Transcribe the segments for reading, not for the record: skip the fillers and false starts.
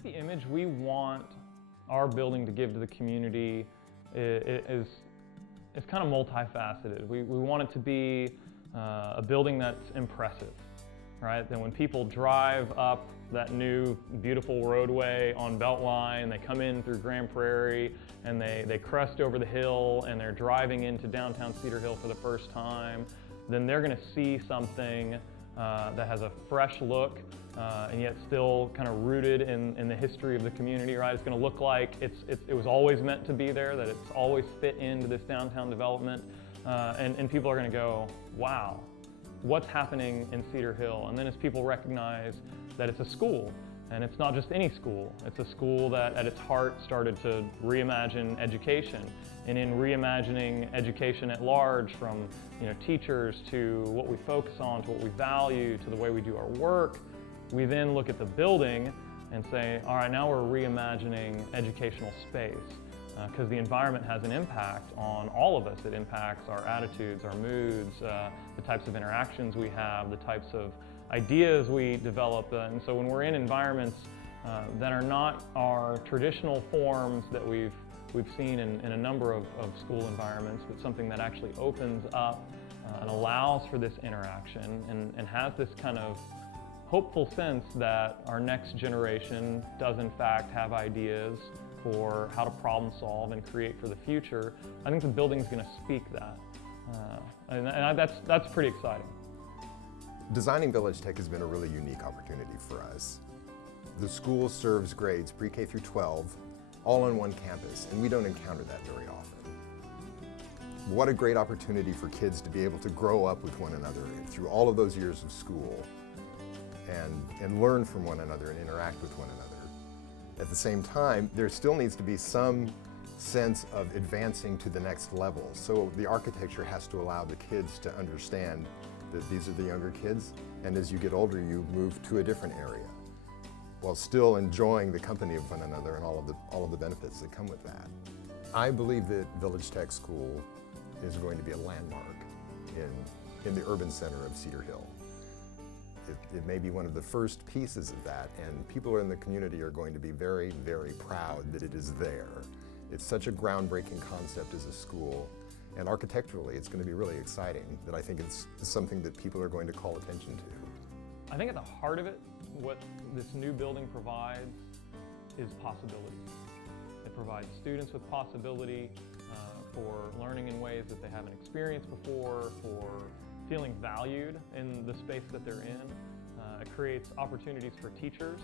think the image we want our building to give to the community is kind of multifaceted. We want it to be a building that's impressive, right? That when people drive up that new beautiful roadway on Beltline, they come in through Grand Prairie and they crest over the hill and they're driving into downtown Cedar Hill for the first time, then they're going to see something that has a fresh look and yet still kind of rooted in the history of the community, right? It's going to look like it was always meant to be there, that it's always fit into this downtown development, and people are going to go, wow, what's happening in Cedar Hill? And then as people recognize that it's a school, and it's not just any school, it's a school that at its heart started to reimagine education. And in reimagining education at large, from teachers to what we focus on, to what we value, to the way we do our work, we then look at the building and say, all right, now we're reimagining educational space. Because the environment has an impact on all of us. It impacts our attitudes, our moods, the types of interactions we have, the types of ideas we develop. And so when we're in environments that are not our traditional forms that we've seen in a number of school environments, but something that actually opens up and allows for this interaction and has this kind of hopeful sense that our next generation does in fact have ideas for how to problem solve and create for the future, I think the building's going to speak that. That's pretty exciting. Designing Village Tech has been a really unique opportunity for us. The school serves grades pre-K through 12, all on one campus, and we don't encounter that very often. What a great opportunity for kids to be able to grow up with one another through all of those years of school and learn from one another and interact with one another. At the same time, there still needs to be some sense of advancing to the next level. So the architecture has to allow the kids to understand that these are the younger kids, and as you get older, you move to a different area, while still enjoying the company of one another and all of the benefits that come with that. I believe that Village Tech School is going to be a landmark in the urban center of Cedar Hill. It may be one of the first pieces of that, and people in the community are going to be very, very proud that it is there. It's such a groundbreaking concept as a school, and architecturally it's going to be really exciting, that I think it's something that people are going to call attention to. I think at the heart of it, what this new building provides is possibility. It provides students with possibility for learning in ways that they haven't experienced before, for feeling valued in the space that they're in. It creates opportunities for teachers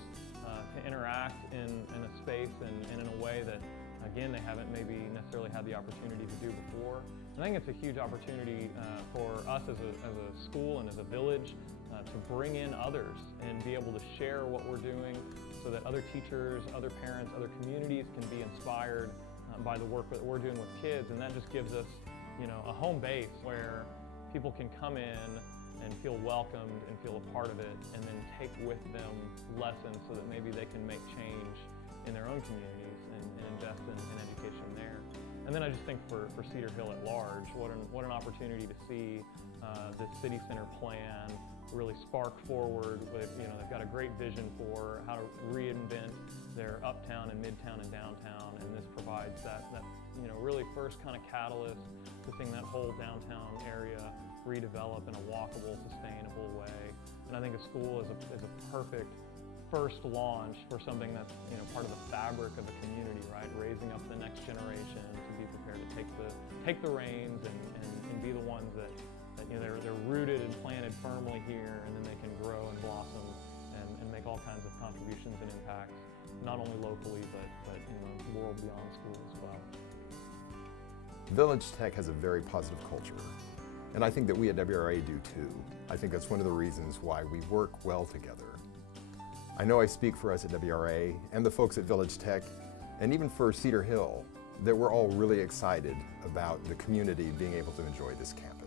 to interact in a space and in a way that, again, they haven't maybe necessarily had the opportunity to do before. I think it's a huge opportunity for us as a school and as a village to bring in others and be able to share what we're doing so that other teachers, other parents, other communities can be inspired by the work that we're doing with kids. And that just gives us, a home base where people can come in and feel welcomed and feel a part of it, and then take with them lessons so that maybe they can make change in their own communities and invest in education there. And then I just think for Cedar Hill at large, what an opportunity to see the city center plan really spark forward with, they've got a great vision for how to reinvent their uptown and midtown and downtown, and this provides that really first kind of catalyst to seeing that whole downtown area redevelop in a walkable, sustainable way. And I think a school is a perfect first launch for something that's part of the fabric of a community, right? Raising up the next generation to be prepared to take the reins and be the ones that they're rooted and planted firmly here, and then they can grow and blossom and make all kinds of contributions and impacts, not only locally but in the world beyond school as well. Village Tech has a very positive culture, and I think that we at WRA do too. I think that's one of the reasons why we work well together. I know I speak for us at WRA and the folks at Village Tech, and even for Cedar Hill, that we're all really excited about the community being able to enjoy this campus.